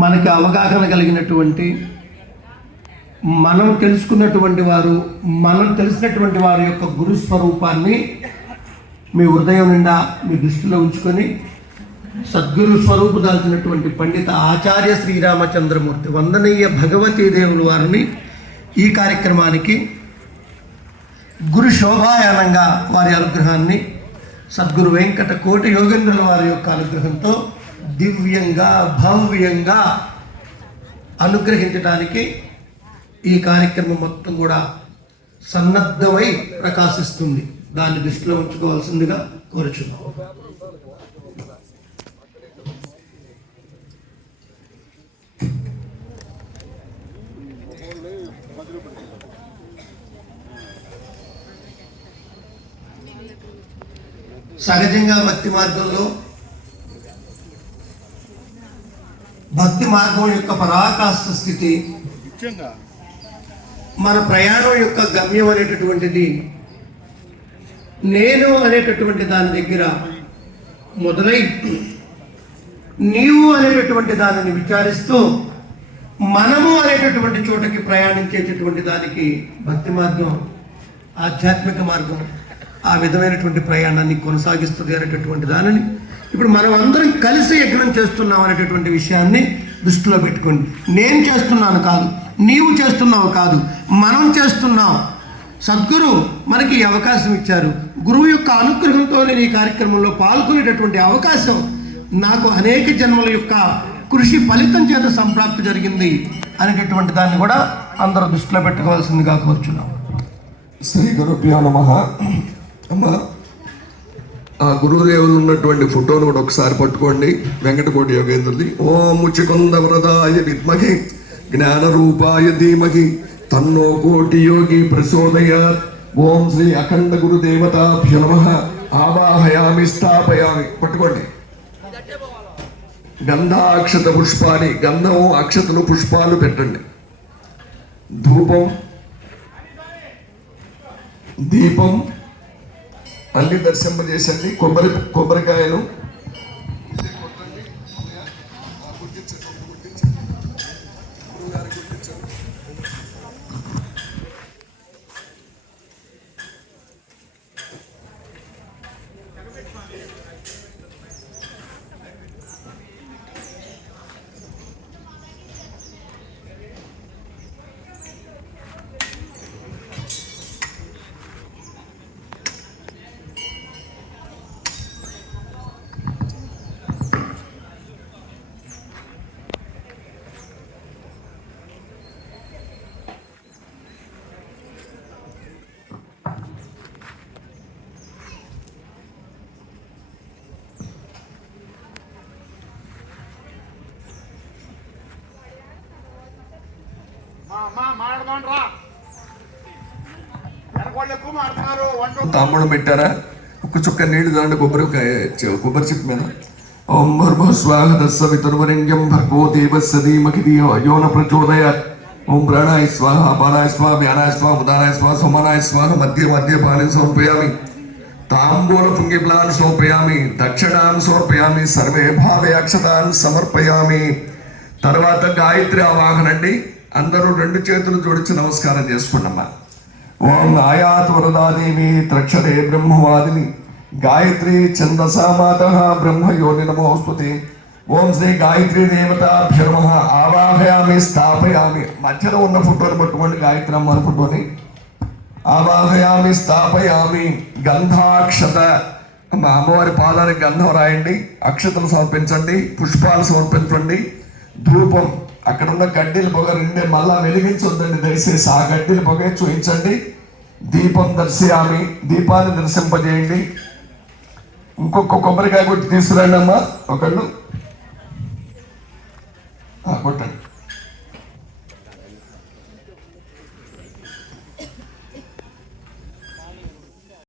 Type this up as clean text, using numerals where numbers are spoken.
మనకి అవగాహన కలిగినటువంటి, మనం తెలుసుకున్నటువంటి వారు, మనం తెలిసినటువంటి వారి యొక్క గురుస్వరూపాన్ని మీ హృదయం నిండా మీ దృష్టిలో ఉంచుకొని సద్గురు స్వరూపు దాల్చినటువంటి పండిత ఆచార్య శ్రీరామచంద్రమూర్తి వందనీయ భగవతీ దేవుల వారిని ఈ కార్యక్రమానికి గురు శోభాయానంగా వారి అనుగ్రహాన్ని సద్గురు వెంకట కోటి యోగేంద్రుల వారి యొక్క అనుగ్రహంతో దివ్యంగా భవ్యంగా అనుగ్రహించడానికి ఈ కార్యక్రమం మొత్తం కూడా సన్నద్ధమై ప్రకాశిస్తుంది. దాన్ని దృష్టిలో ఉంచుకోవాల్సిందిగా కోరుచున్నాం. సహజంగా భక్తి మార్గం యొక్క పరాకాష్ఠ స్థితి, మన ప్రయాణం యొక్క గమ్యం అనేటటువంటిది నేను అనేటటువంటి దాని దగ్గర మొదలై నీవు అనేటటువంటి దానిని విచారిస్తూ మనము అనేటటువంటి చోటకి ప్రయాణించేటటువంటి దానికి భక్తి మార్గం, ఆధ్యాత్మిక మార్గం ఆ విధమైనటువంటి ప్రయాణాన్ని కొనసాగిస్తుంది అనేటటువంటి దానిని ఇప్పుడు మనం అందరం కలిసి యజ్ఞం చేస్తున్నాం అనేటటువంటి విషయాన్ని దృష్టిలో పెట్టుకోండి. నేను చేస్తున్నాను కాదు, నీవు చేస్తున్నావు కాదు, మనం చేస్తున్నాం. సద్గురు మనకి ఈ అవకాశం ఇచ్చారు. గురువు యొక్క అనుగ్రహంతో నేను ఈ కార్యక్రమంలో పాల్గొనేటటువంటి అవకాశం నాకు అనేక జన్మల యొక్క కృషి ఫలితం చేత సంప్రాప్తి జరిగింది అనేటటువంటి దాన్ని కూడా అందరూ దృష్టిలో పెట్టుకోవాల్సిందిగా కోరుచున్నాం. శ్రీ గురుభ్యో నమః. అమ్మ, ఆ గురుదేవులు ఉన్నటువంటి ఫోటోను కూడా ఒకసారి పట్టుకోండి. వెంకటకోటి యోగేంద్రుడి. ఓం ముచికుంద వరదాయ విద్మహి జ్ఞానరూపాయ ధీమహి తన్నో కోటి యోగి ప్రచోదయాత్. ఓం శ్రీ అఖండ గురుదేవతాభ్యో నమః. ఆవాహయామి స్థాపయామి. పట్టుకోండి. గంధాక్షత పుష్పాన్ని, గంధము అక్షతలు పుష్పాలు పెట్టండి. ధూపం, దీపం అన్ని దర్శింపజేసండి. కొబ్బరికాయలు తాంబూలం పెట్టారా? ఒక్క చుక్క నీళ్లు దాంట్లో కొబ్బరి చెట్టు మీద. ఓం భర్భ స్వాహ తస్సవితుర్వరేణ్యం భర్గో దేవస్య ధీమహి ధియో యో న ప్రచోదయాత్. ఓం ప్రాణాయ స్వాహ అపానాయ స్వాహ వ్యానాయ స్వాహ ఉదానాయ స్వాహ సోమనాయ స్వాహ మధ్య పానం సమర్పయామి. తాంబూల పుంగిప్లాన్ సమర్పయామి. దక్షిణాన్ సమర్పయామి. సర్వే భావే అక్షతాన్ సమర్పయామి. తర్వాత గాయత్రి ఆవాహనండి. అందరూ రెండు చేతులు జోడించి నమస్కారం చేసుకున్నమ్మా. ఓం ఆయాత్ వరదాదేవి త్రక్షరే బ్రహ్మవాదిని గాయత్రి ఛందసామాత బ్రహ్మయోని నమోస్తుతే. ఓం శ్రీ గాయత్రి దేవతాభ్యో నమః. ఆవాహయామి స్థాపయామి. మధ్యలో ఉన్న ఫోటోని పట్టుకోండి, గాయత్రి అమ్మని ఫోటోని. ఆవాహయామి స్థాపయామి. గంధాక్షత, అమ్మవారి పాదానికి గంధం రాయండి. అక్షతలు సమర్పించండి. పుష్పాలు సమర్పించండి. ధూపం, అక్కడ ఉన్న గడ్డీల పొగ రెండే మళ్ళా వెలిగించొద్దండి దయచేసి. ఆ గడ్డీల పొగ చూపించండి. దీపం దర్శయామి. దీపాన్ని దర్శింపజేయండి. ఇంకొక కొబ్బరికాయ కొట్టి తీసుకురండి అమ్మా. ఒకళ్ళు కొట్టండి.